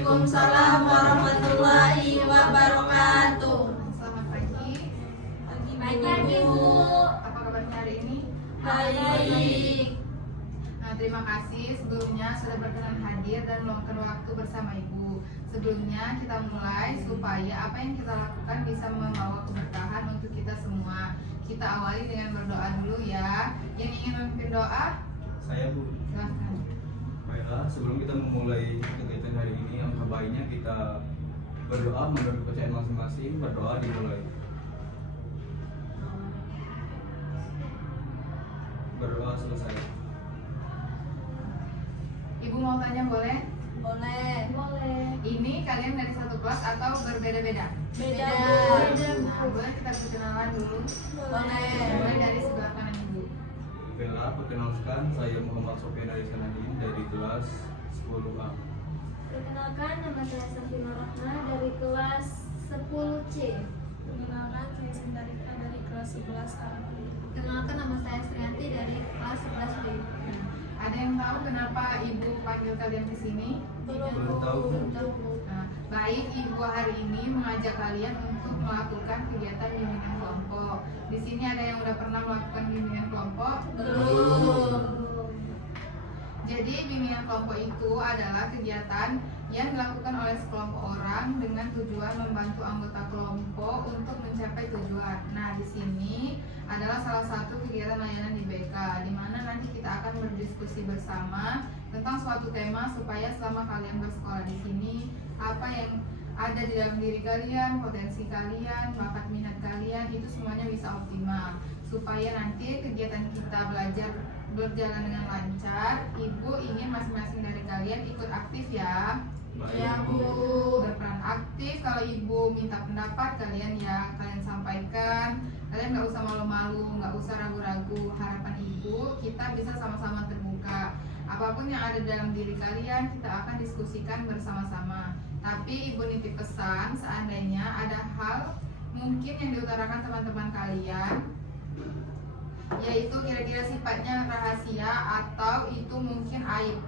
Waalaikumsalam warahmatullahi wabarakatuh. Selamat pagi. Pagi Bu. Apa kabarnya hari ini? Baik. Nah, terima kasih sebelumnya sudah berkenan hadir dan meluangkan waktu bersama Ibu. Sebelumnya kita mulai supaya apa yang kita lakukan bisa membawa keberkahan untuk kita semua. Kita awali dengan berdoa dulu ya. Yang ingin memimpin doa? Saya Bu. Silahkan. Baiklah, sebelum kita memulai kegiatan hari ini, alangkah baiknya kita berdoa menurut kepercayaan masing-masing. Berdoa dimulai. Berdoa selesai. Ibu mau tanya boleh? Boleh. Ini kalian dari satu kelas atau berbeda-beda? Beda. Nah, boleh kita perkenalan dulu. Boleh. Mulai dari sebelah kanan Ibu. Baiklah, perkenalkan saya Muhammad Sofian Arisanadin dari kelas 10A. Perkenalkan, nama saya Safina Rahma dari kelas 10C. Perkenalkan, saya Sintarika dari kelas 11A. Perkenalkan, nama saya Srianti dari kelas 11B. Ada yang tahu kenapa Ibu panggil kalian ke sini? Belum tahu. Nah, baik, Ibu hari ini mengajak kalian untuk melakukan kegiatan bimbingan kelompok. Di sini ada yang udah pernah melakukan bimbingan kelompok? Belum. Jadi bimbingan kelompok itu adalah kegiatan yang dilakukan oleh sekelompok orang dengan tujuan membantu anggota kelompok untuk mencapai tujuan. Nah, di sini adalah salah satu kegiatan layanan di BK, di mana nanti kita akan berdiskusi bersama tentang suatu tema supaya selama kalian bersekolah di sini, apa yang ada di dalam diri kalian, potensi kalian, bakat minat kalian itu semuanya bisa optimal. Supaya nanti kegiatan kita belajar berjalan dengan lancar, Ibu ingin masing-masing dari kalian ikut aktif ya. Baik, Bu, berperan aktif. Kalau Ibu minta pendapat kalian ya kalian sampaikan. Kalian nggak usah malu-malu, nggak usah ragu-ragu. Harapan Ibu kita bisa sama-sama terbuka. Apapun yang ada dalam diri kalian kita akan diskusikan bersama-sama. Tapi Ibu nitip pesan, seandainya ada hal mungkin yang diutarakan teman-teman kalian, yaitu kira-kira sifatnya rahasia atau itu mungkin aib,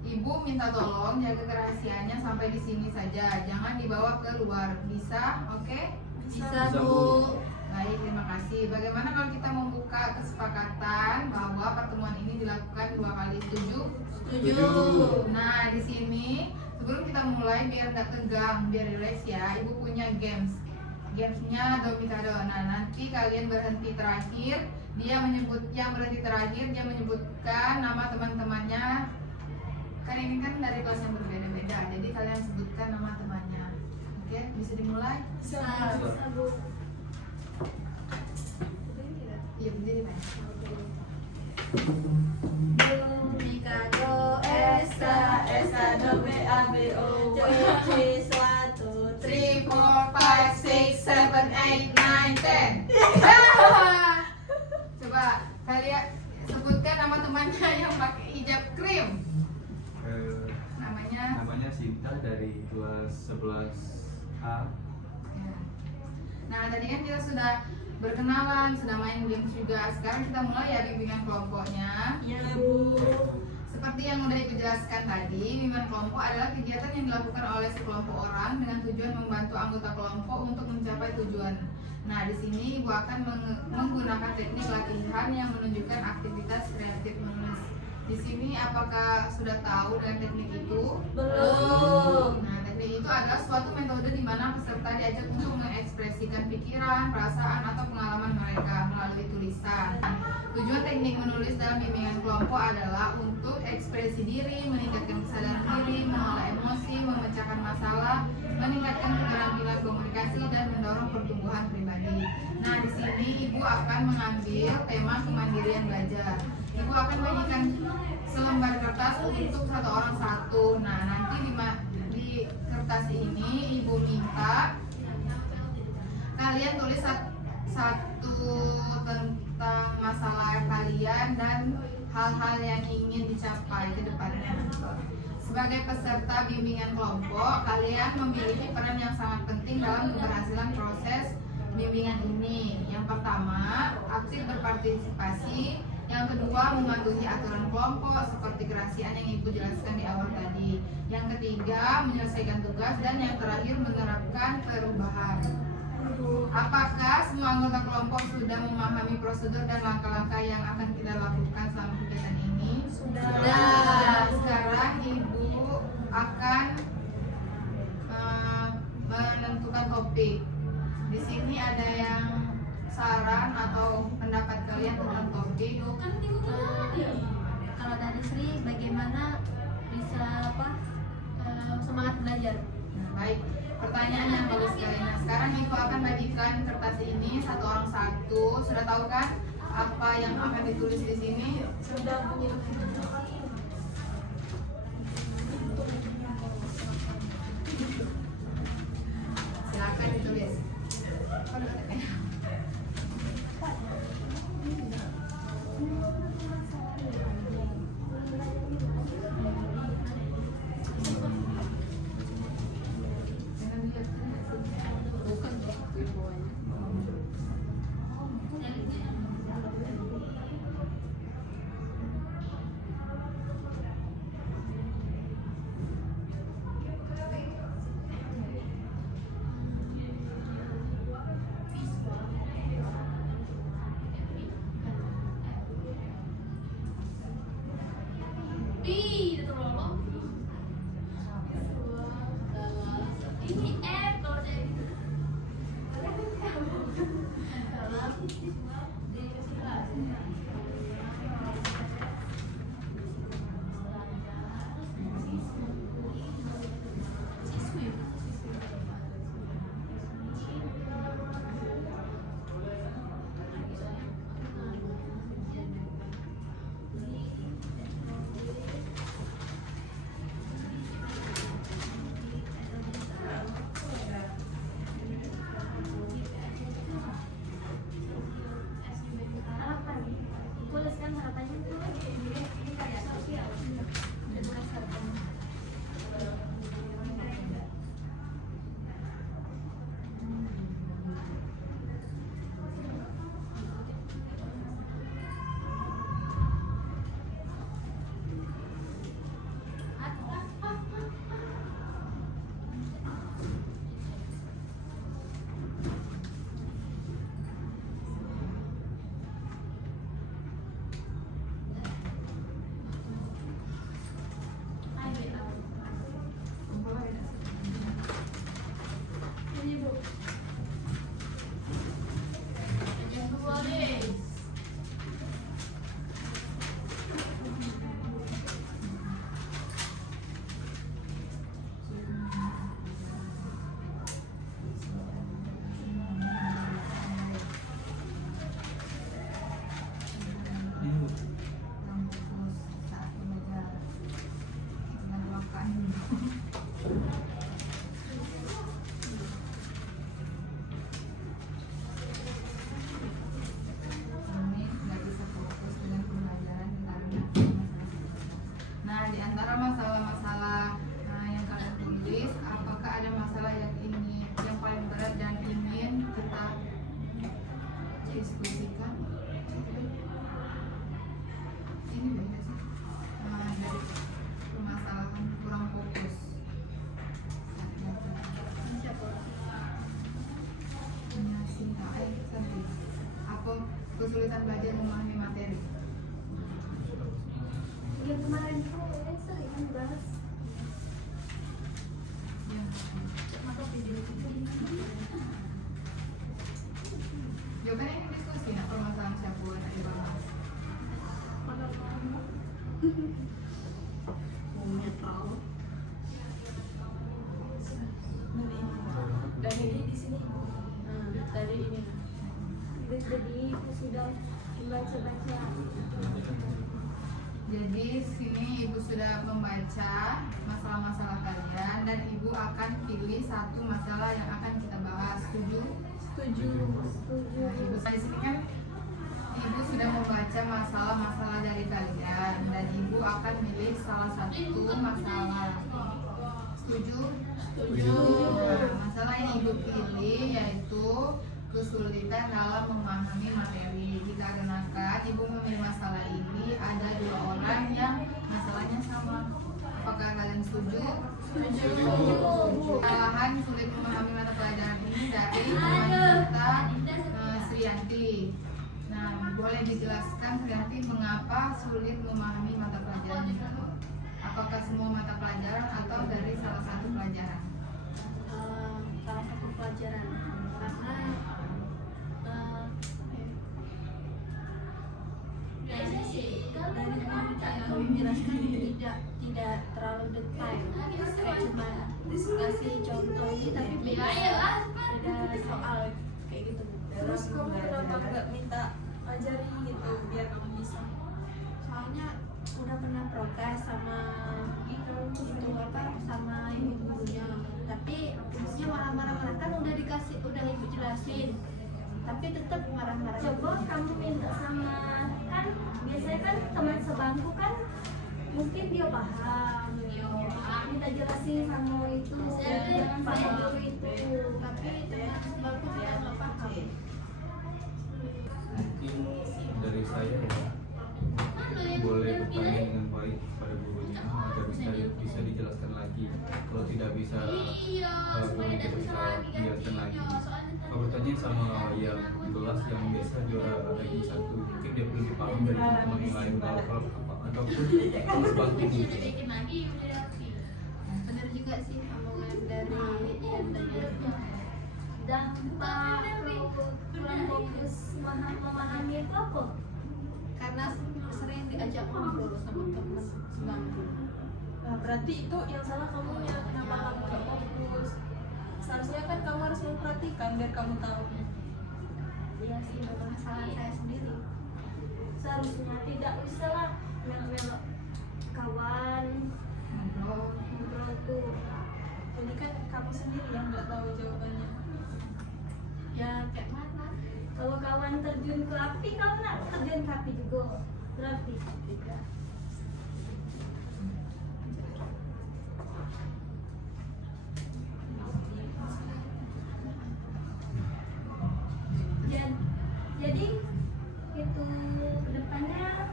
Ibu minta tolong jaga kerahasiaannya sampai di sini saja, jangan dibawa ke luar. Bisa? Oke? Bisa, Bisa, Bu. Bu. Baik, terima kasih. Bagaimana kalau kita membuka kesepakatan bahwa pertemuan ini dilakukan 2 kali? Setuju? Setuju. Nah, di sini sebelum kita mulai biar nggak tegang, biar relax ya, Ibu punya gamesnya Domikado. Nah, nanti kalian berhenti terakhir, yang berhenti terakhir dia menyebutkan nama teman-temannya. Kan ini kan dari kelas yang berbeda-beda, jadi kalian sebutkan nama temannya. Oke, bisa dimulai? Bisa, Bu. Iya, berdiri Mas. Domikado, Esa, Do, B, A, B, O, W, X, 1, 3, 4, 5, 6, 7, 8, 9, 10. Coba kalian sebutkan nama temannya yang pakai hijab krim. Namanya Sinta dari kelas 11A. Ya. Nah, tadi kan kita sudah berkenalan, sudah main games juga. Sekarang kita mulai ya bimbingan kelompoknya. Iya, Bu. Seperti yang udah Ibu jelaskan tadi, bimbingan kelompok adalah kegiatan yang dilakukan oleh sekelompok orang dengan tujuan membantu anggota kelompok untuk mencapai tujuan. Nah, di sini Ibu akan menggunakan teknik latihan yang menunjukkan aktivitas kreatif menulis. Di sini apakah sudah tahu dengan teknik itu? Belum. Nah, teknik itu adalah suatu metode di mana peserta diajak untuk mengekspresikan pikiran, perasaan, atau pengalaman mereka melalui tulisan. Tujuan teknik menulis dalam bimbingan kelompok adalah untuk ekspresi diri, meningkatkan kesadaran diri, mengolah emosi, memecahkan masalah, meningkatkan keterampilan komunikasi, dan mendorong pertumbuhan pribadi. Nah, di sini Ibu akan mengambil tema kemandirian belajar. Ibu akan bagikan selembar kertas untuk satu orang satu. Nah, nanti di kertas ini Ibu minta kalian tulis satu tentang masalah kalian dan hal-hal yang ingin dicapai ke depannya. Sebagai peserta bimbingan kelompok, kalian memiliki peran yang sangat penting dalam keberhasilan proses bimbingan ini. Yang pertama, aktif berpartisipasi. Yang kedua, mematuhi aturan kelompok seperti kerahasiaan yang Ibu jelaskan di awal tadi. Yang ketiga, menyelesaikan tugas, dan yang terakhir menerapkan perubahan. Apakah semua anggota kelompok sudah memahami prosedur dan langkah-langkah yang akan kita lakukan selama kegiatan ini? Sudah. Sekarang Ibu akan menentukan topik. Di sini ada yang saran atau pendapat kalian tentang topik? Kalau dari Sri, bagaimana bisa semangat belajar? Nah, baik, pertanyaan yang bagus sekali. Nah, sekarang Ibu akan bagikan kertas ini satu orang satu. Sudah tahu kan apa yang akan ditulis di sini? Sudah Bu. Silakan ditulis. Ini kalau saya tuliskan harapannya tuh ini karya sosial. Nah, di antara masalah-masalah yang kalian tulis, apakah ada masalah yang paling berat dan ingin kita diskusikan? Ini beda sih. Dari permasalahan kurang fokus. Apa kesulitan belajar memahami materi? Yang kemarin itu sering bahas jawabannya ini diskusi, nah permasalahan siapa buat dibahas. Dan ini di sini. Tadi ini. jadi sudah membaca-baca. Jadi sini Ibu sudah membaca masalah-masalah kalian dan Ibu akan pilih satu masalah yang akan kita bahas. Setuju? Setuju. Nah, Ibu di sini kan Ibu sudah membaca masalah-masalah dari kalian dan Ibu akan pilih salah satu masalah. Setuju? Setuju. Nah, masalah yang Ibu pilih yaitu kesulitan dalam memahami materi. Dikarenakan Ibu memilih masalah ini, ada dua orang yang masalahnya sama. Setuju. Kesalahan sulit memahami mata pelajaran ini dari teman kita Srianti. Nah, boleh dijelaskan Srianti mengapa sulit memahami mata pelajaran itu? Apakah semua mata pelajaran atau dari salah satu pelajaran? Salah satu pelajaran karena dari kamu menjelaskan tidak terlalu detail, kayak cuma kasih contoh ini tapi beda soal kayak gitu. Terus kamu kenapa nggak minta ajarin gitu biar kamu bisa? Soalnya udah pernah protes sama itu sama ibu gurunya, tapi ibunya marah-marah kan udah ibu jelasin tapi tetap marah-marah. Coba kamu minta sama, kan biasanya kan teman sebangku kan mungkin dia paham, minta jelasin sama itu jangan paham dulu itu, tapi teman sebangku dia nggak paham. Mungkin dari saya ya, boleh bertanya dengan baik pada gurunya agar bisa dijelaskan lagi. Kalau tidak bisa, boleh kita bisa menjelaskan lagi. Kalau bertanya sama yang di kelas yang biasa juara ranking 1, mungkin dia perlu dipaham dari teman yang lain ataupun kelas bangkit gitu. Benar juga sih omongan dari yang tadi. dampak kurang fokus memahami itu apa? Karena sering diajak ngobrol sama teman sebangku. Nah, berarti itu yang salah kamunya, kenapa kamu nggak fokus? Seharusnya kan kamu harus memperhatikan biar kamu tahu. Iya sih, memang salah saya sendiri. Seharusnya tidak usah lah melok-melok kawan ngobrol tuh. Jadi kan kamu sendiri yang nggak tahu jawabannya. Ya kayak mana? Kalau kawan terjun ke api, kamu nak terjun ke api juga berarti tidak. Jadi itu kedepannya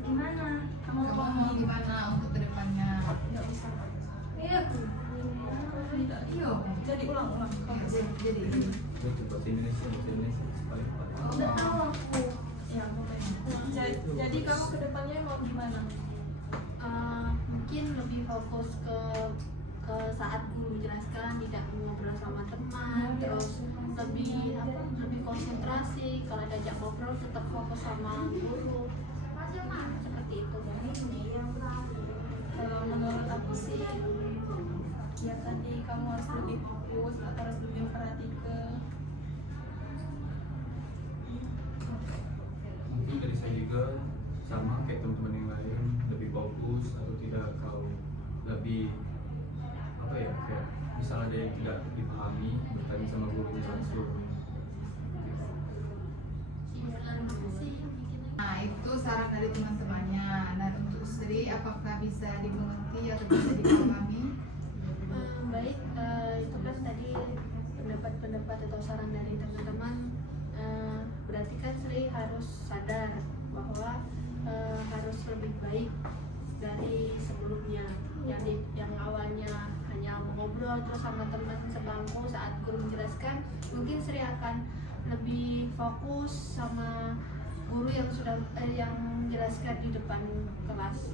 gimana? Kamu mau gimana untuk kedepannya? Nggak usah. Iya. Iya. Jadi ulang. Jadi Itu bahasa Indonesia paling cepat. Udah tahu aku. Ya, jadi kamu kedepannya mau gimana? Mungkin lebih fokus ke saat guru menjelaskan, tidak ngobrol sama teman, terus lebih konsentrasi. Kalau diajak ngobrol tetap fokus sama guru, seperti itu. Kalau menurut aku sih, ya tadi kamu harus lebih fokus atau harus lebih memperhatikan. Mungkin dari saya juga sama kayak teman-teman yang lain, lebih fokus atau tidak, kalau lebih apa ya, kayak misalnya ada yang tidak dipahami, bertanya sama gurunya langsung. Nah, itu saran dari teman-temannya. Dan untuk Sri, apakah bisa dimengerti atau bisa dipahami? Baik, itu kan tadi pendapat atau saran dari teman-teman. Berarti kan Sri harus sadar bahwa harus lebih baik dari sebelumnya. Yang awalnya hanya mengobrol terus sama teman sebangku saat guru menjelaskan, mungkin Sri akan lebih fokus sama guru yang sudah yang menjelaskan di depan kelas.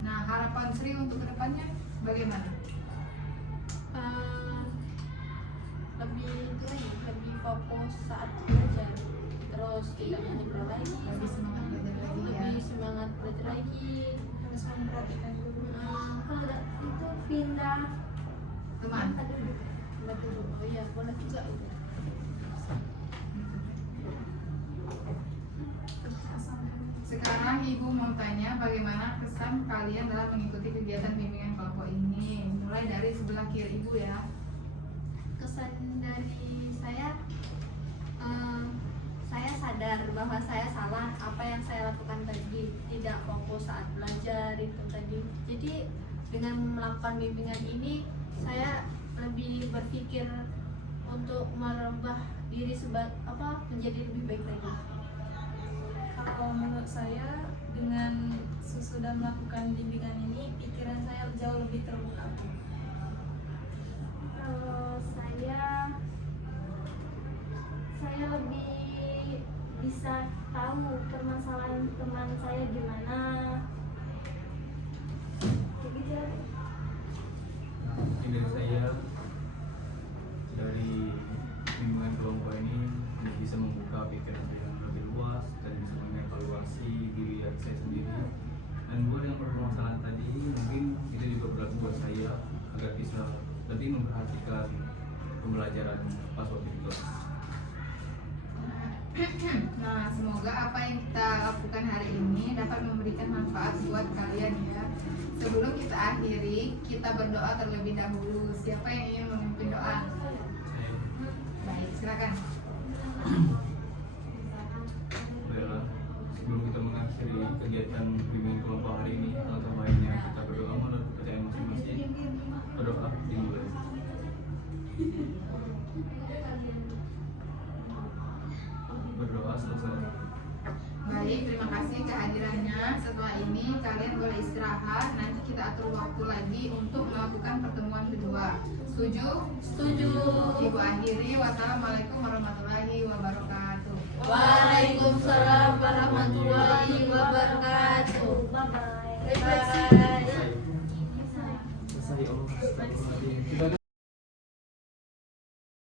Nah, harapan Sri untuk kedepannya bagaimana? Lebih fokus saat belajar, terus tidak mengobrol lagi, Lebih semangat belajar lagi ya. lebih semangat belajar lagi. Harus memperhatikan guru. Kalau itu pindah Teman. Betul. Oh iya, boleh juga itu. Sekarang Ibu mau tanya bagaimana kesan kalian dalam mengikuti kegiatan bimbingan kelompok ini. Mulai dari sebelah kiri Ibu ya. Kesan dari saya sadar bahwa saya salah apa yang saya lakukan tadi, tidak fokus saat belajar itu tadi. Jadi dengan melakukan bimbingan ini saya lebih berpikir untuk merubah diri menjadi lebih baik lagi. saya dengan sesudah melakukan bimbingan ini pikiran saya jauh lebih terbuka. Kalau saya lebih bisa tahu permasalahan teman saya gimana. Kayak gitu ya. Mungkin dari saya, dari bimbingan kelompok ini bisa membuka pikiran saya yang lebih luas dan bisa mengevaluasi diri saya sendiri. Dan buat yang bermasalah tadi, mungkin itu juga berlaku buat saya agar bisa lebih memperhatikan pembelajaran pas waktu di kelas. Nah, semoga apa yang kita lakukan hari ini dapat memberikan manfaat buat kalian ya. Sebelum kita akhiri, kita berdoa terlebih dahulu. Siapa yang ingin memimpin doa? Baik, silakan. Baiklah, sebelum kita mengakhiri kegiatan bimbingan kelompok hari ini, alangkah baiknya kita berdoa menurut kepercayaan masing-masing. Berdoa dimulai. Berdoa selesai. Baik, terima kasih kehadirannya. Setelah ini kalian boleh istirahat. Nanti kita atur waktu lagi untuk melakukan pertemuan kedua. Setuju? Setuju. Ibu akhiri. Wassalamualaikum warahmatullahi wabarakatuh. Waalaikumsalam warahmatullahi wabarakatuh. Bye bye. Bye.